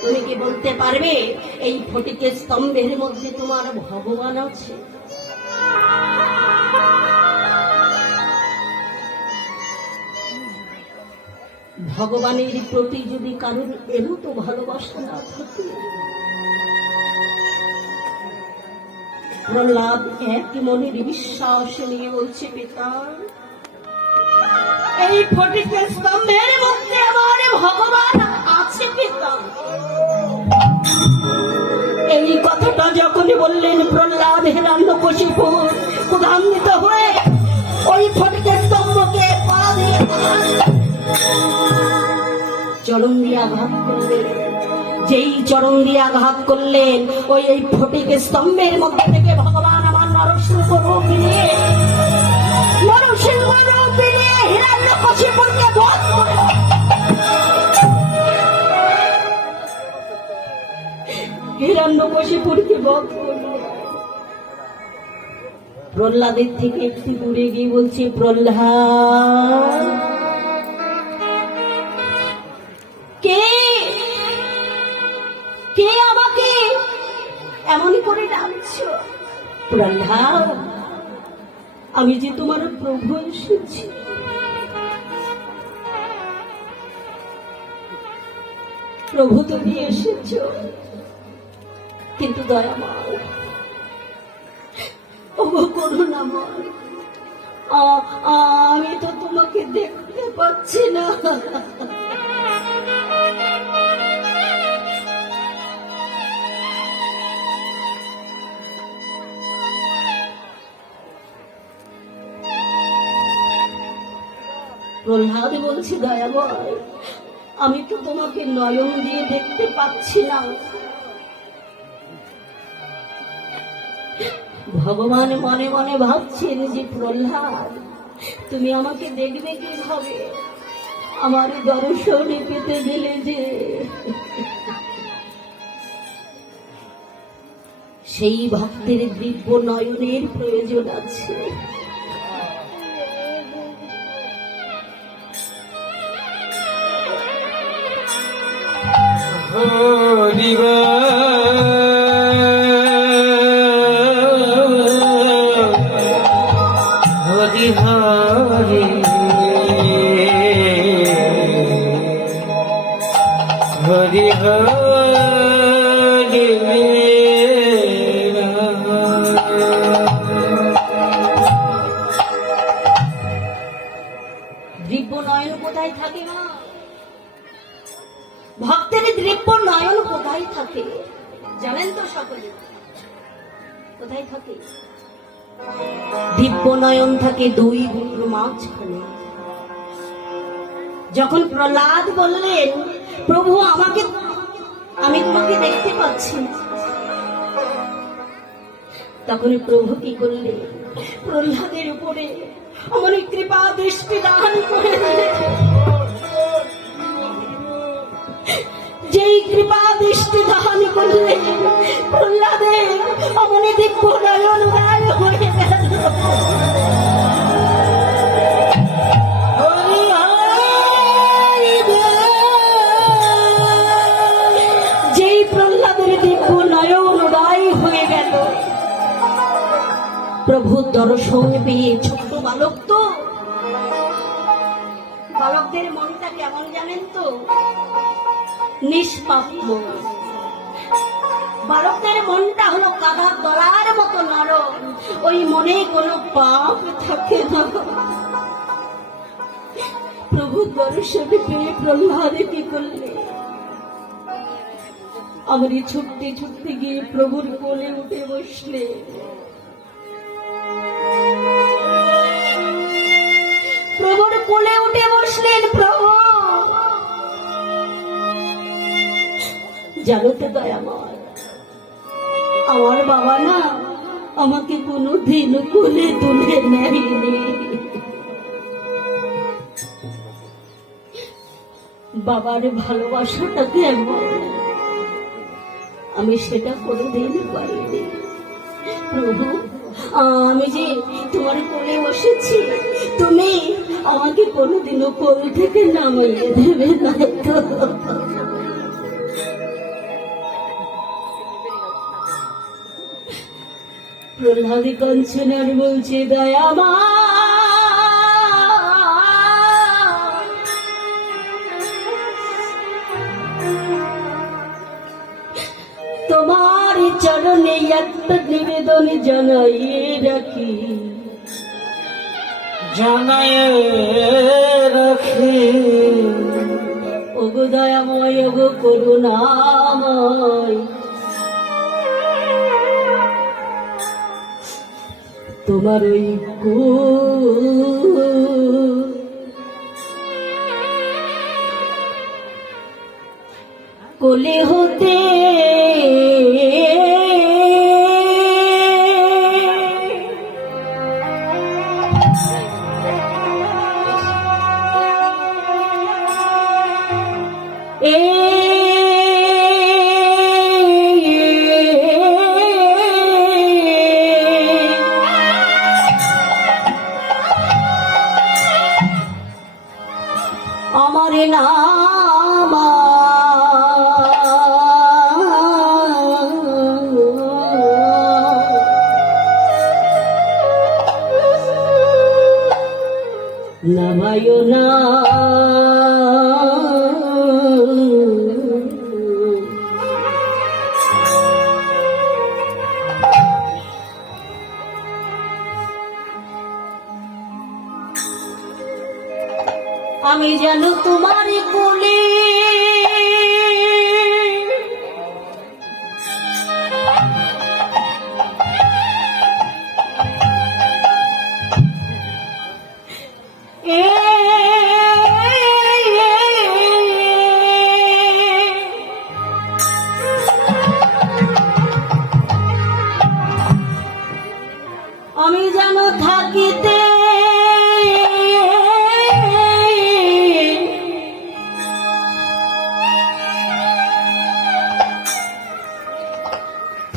তুমি কি বলতে পারবে এই ফটিকের স্তম্ভের মধ্যে তোমার ভগবান আছে? ভগবানের প্রতি যদি কারোর এরও তো ভালোবাসা না থাকে। প্রহ্লাদ এক মনের বিশ্বাস নিয়ে বলছে, পিতা এই ফটিকের স্তম্ভের মধ্যে আমার ভগবান আছে পিতা। এই কথাটা যখন বললেন প্রহ্লাদ হিরণ্যকশিপু ক্রোধান্বিত হয়ে ওই ফটিকের স্তম্ভকে পা দিয়ে চরণ দিয়ে আঘাত করলেন। যেই চরণ দিয়ে আঘাত করলেন ওই এই ফটিকের স্তম্ভের মধ্যে থেকে ভগবান আমার নরসিংহ রূপ নিয়ে হিরণ্যকশিপুকে বধ করে হিরণ্যকশিপুরকে বধ করলেন। প্রহ্লাদের থেকে একটু দূরে গিয়ে বলছে, প্রহ্লাদ কে আমাকে এমন করে ডাকছো? প্রহ্লাদ আমি যে তোমার প্রভু এসেছি। প্রভু তুমি এসেছ, কিন্তু দয়াময় ওগো করুণাময় আমি তো তোমাকে দেখতে পাচ্ছি না। প্রহ্লাদ বলছি, দয়াময় আমি তো তোমাকে নয়ন দিয়ে দেখতে পাচ্ছি না। ভগবান মনে মনে ভাবছেন যে প্রহ্লাদ তুমি আমাকে দেখবে কিভাবে? আমার দর্শনে পেতে গেলে যে সেই ভক্তের দিব্য নয়নের প্রয়োজন আছে। দিব্য নয়ন কোথায় থাকে মা? ভক্তের দিব্য নয়ন কোথায় থাকে জানেন তো সকলে? কোথায় থাকে? দিব্য নয়ন থাকে দুই গুরুর মাঝখানে। যখন প্রহ্লাদ বললেন, প্রভু আমি তোমাকে দেখতে পাচ্ছি, তখন প্রভু কি করলেন? প্রহ্লাদের উপরে আমার কৃপা দৃষ্টি দান করে যেই কৃপা দৃষ্টি দান করলেন প্রহ্লাদের অমনি দিব্য নয়ন গায় হয়ে গেল। যেই প্রহ্লাদের দিব্য নয়ন গায় হয়ে গেল, প্রভু দর্শন পেয়ে ছোট্ট বালক তো, বালকদের মনটা কেমন জানেন তো? নিষ্পাপ মন। বালকদের মনটা হলো কাদা দলার মতো নরম, ওই মনে কোনো পাপ থাকে না। প্রভু দর্শন পেয়ে প্রহ্লাদ কি করলে? আমারই ছুটতে ছুটতে গিয়ে প্রভুর কোলে উঠে বসলে। প্রভুর কোলে উঠে বসলেন। প্রভু জানো তো দয়াময়, আমার বাবা না আমাকে কোনোদিন কোলে তুলে নেয়নি। বাবার ভালোবাসাটা কেমন আমি সেটা কোনোদিন পাইনি। প্রভু আমি যে তোমার কোলে বসেছি, তুমি আমাকে কোনোদিনও কোল থেকে নামাইয়ে দেবে না তো? প্রহ্লাদ কাঞ্চনার বলছে দয়া মা, তোমার চরণে একটা নিবেদন জানাইয়ে রাখি, জানাইয়ে রাখি। ওগো দয়াময়, ওগো করুণাময়, তোমার ওই কোলে হতে আমার নাম নামায় না, আমি যেন তোমার কোলে আমি যেন থাকিতে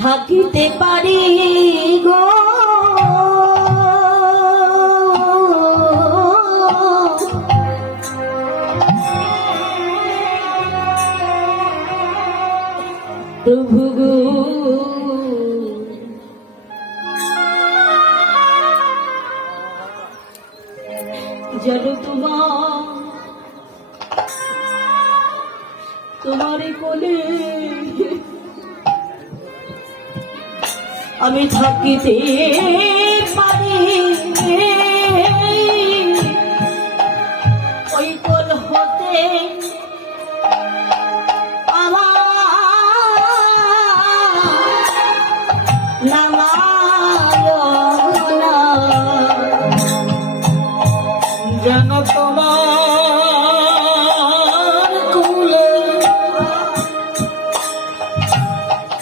থাকিতে পারি গো, প্রভু গো, যেন তোমার কোলে আমি থাকিতে পারি, ওই কোল হতে আমার নামায় না, যেন তোমার কোলে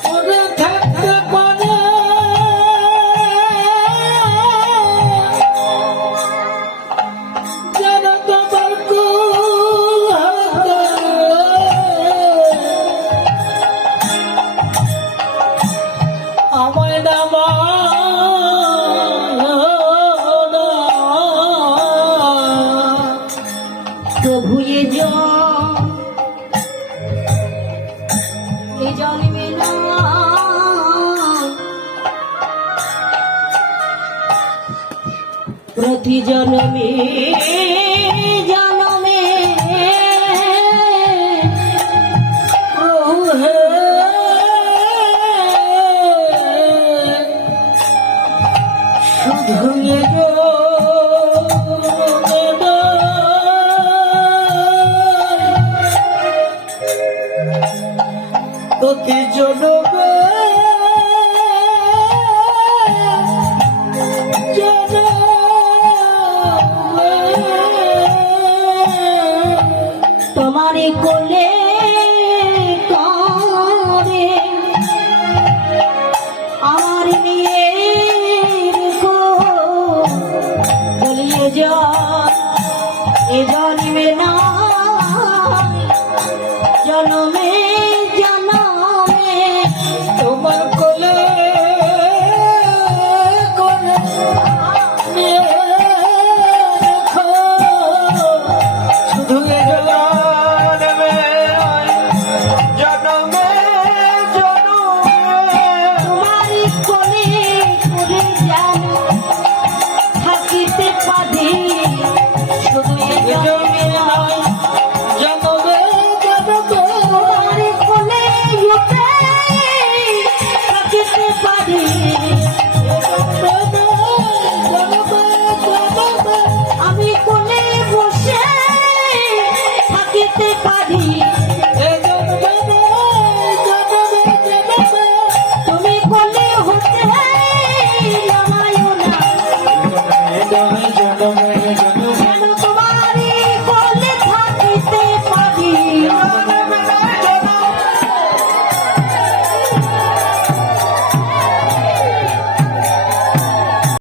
পড়ে থাকতে পারে, যেন তোমার কোলে আমায় প্রভু এ জন্মে না, প্রতি জন্মে জন্মে প্রভু হে শুধু প্রতি জনমে তোমারে কোলে করে আমার নিয়ে বলিয়ে যা এ জন্মে না, জন্মে জন্মে তোমার কোলে করে নিয়ে রেখো। জনমে